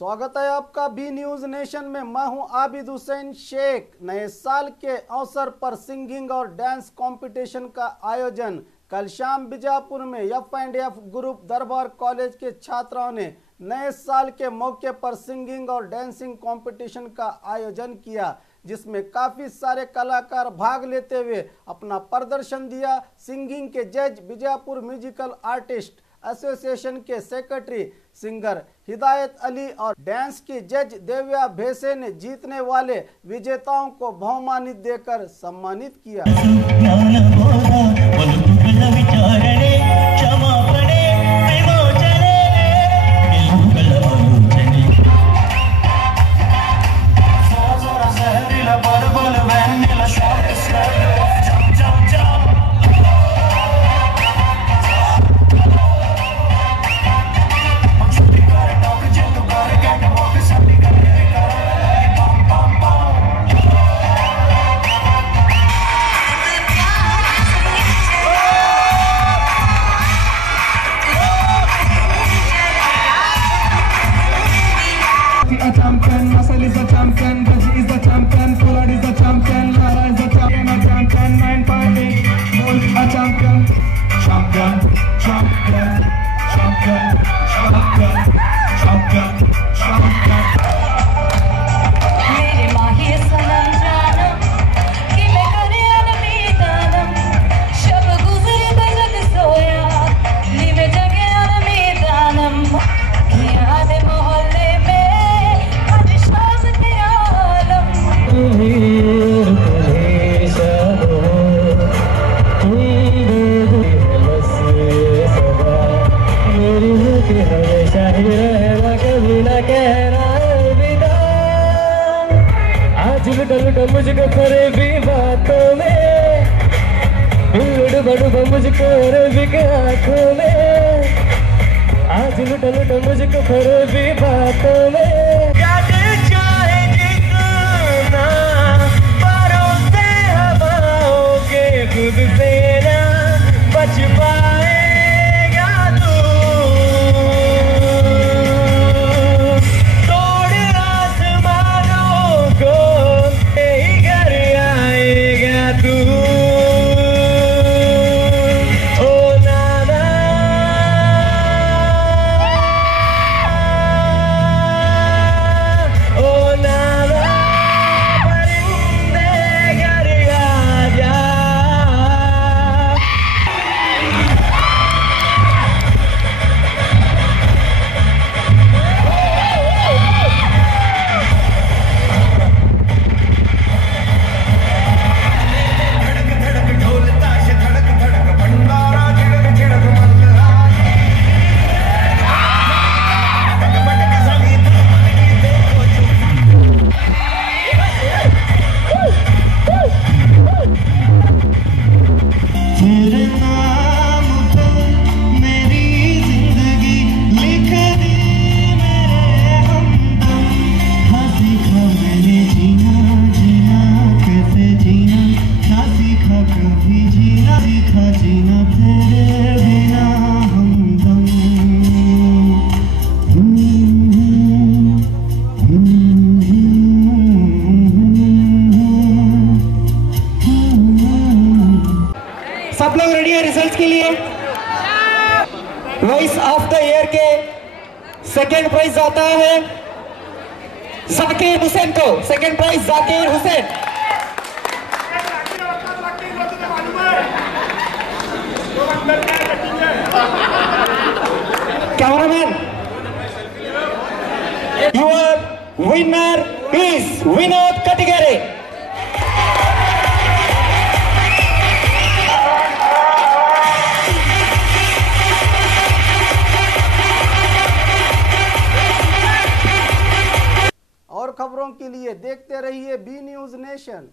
स्वागत है आपका बी न्यूज नेशन में। मैं हूं आबिद हुसैन शेख। नए साल के अवसर पर सिंगिंग और डांस कंपटीशन का आयोजन कल शाम बीजापुर में F&F ग्रुप दरबार कॉलेज के छात्राओं ने नए साल के मौके पर सिंगिंग और डांसिंग कंपटीशन का आयोजन किया, जिसमें काफी सारे कलाकार भाग लेते हुए अपना प्रदर्शन दिया। सिंगिंग के जज बीजापुर म्यूजिकल आर्टिस्ट एसोसिएशन के सेक्रेटरी सिंगर हिदायत अली और डांस की जज देव्या भेसे ने जीतने वाले विजेताओं को बहुमानित देकर सम्मानित किया। मुझको फरेबी बातों में मुझको अरबिक आँखों में आज लुट मुझको फरेबी बातों में चाहे जितना परों से हवाओं के खुद से ना बच पाएगा तू। तोड़ आसमानों को सब लोग रेडी है रिजल्ट के लिए। वॉइस ऑफ द ईयर के सेकेंड प्राइज आता है जाकिर हुसैन को। Second prize Zakir Hussain. Cameraman, your winner is Vinod Katigare. और खबरों के लिए देखते रहिए बी न्यूज नेशन।